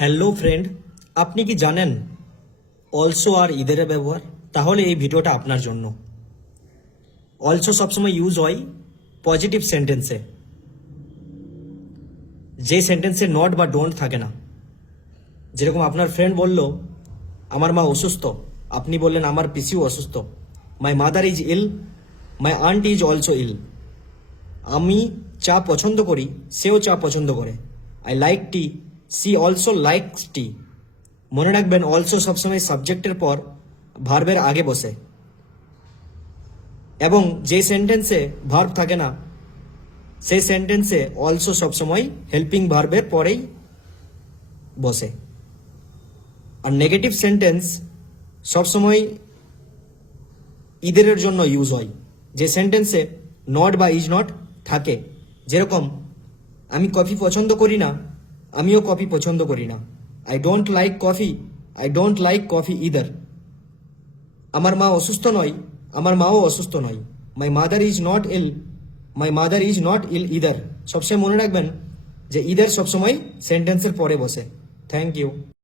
Hello friend, আপনি কি জানেন অলসো আর ইদারের ব্যবহার? তাহলে এই ভিডিওটা আপনার জন্য। অলসো সবসময় ইউজ হয় পজিটিভ সেন্টেন্সে, যে সেন্টেন্সে নট বা ডোন্ট থাকে না। যেরকম আপনার ফ্রেন্ড বলল আমার মা অসুস্থ, আপনি বললেন আমার পিসিও অসুস্থ। My mother is ill, my aunt is also ill. আমি চা পছন্দ করি, সেও চা পছন্দ করে। I like tea, she also likes tea. মনে রাখবেন অলসো সবসময় সাবজেক্টের পর ভার্বের আগে বসে, এবং যে সেন্টেন্সে ভার্ব থাকে না সেই সেন্টেন্সে অলসো সবসময় হেল্পিং ভার্বের পরেই বসে। আর নেগেটিভ সেন্টেন্স সবসময় ইদেরের জন্য ইউজ হয়, যে সেন্টেন্সে নট বা ইজ নট থাকে। যেরকম আমি কফি পছন্দ করি না, আমিও কফি পছন্দ করি না। I don't like coffee, I don't like coffee either. আমার মা অসুস্থ নয়, আমার মাও অসুস্থ নয়। My mother is not ill, my mother is not ill either. সবসময় মনে রাখবেন যে ইদার সবসময় সেন্টেন্সের পরে বসে। Thank you.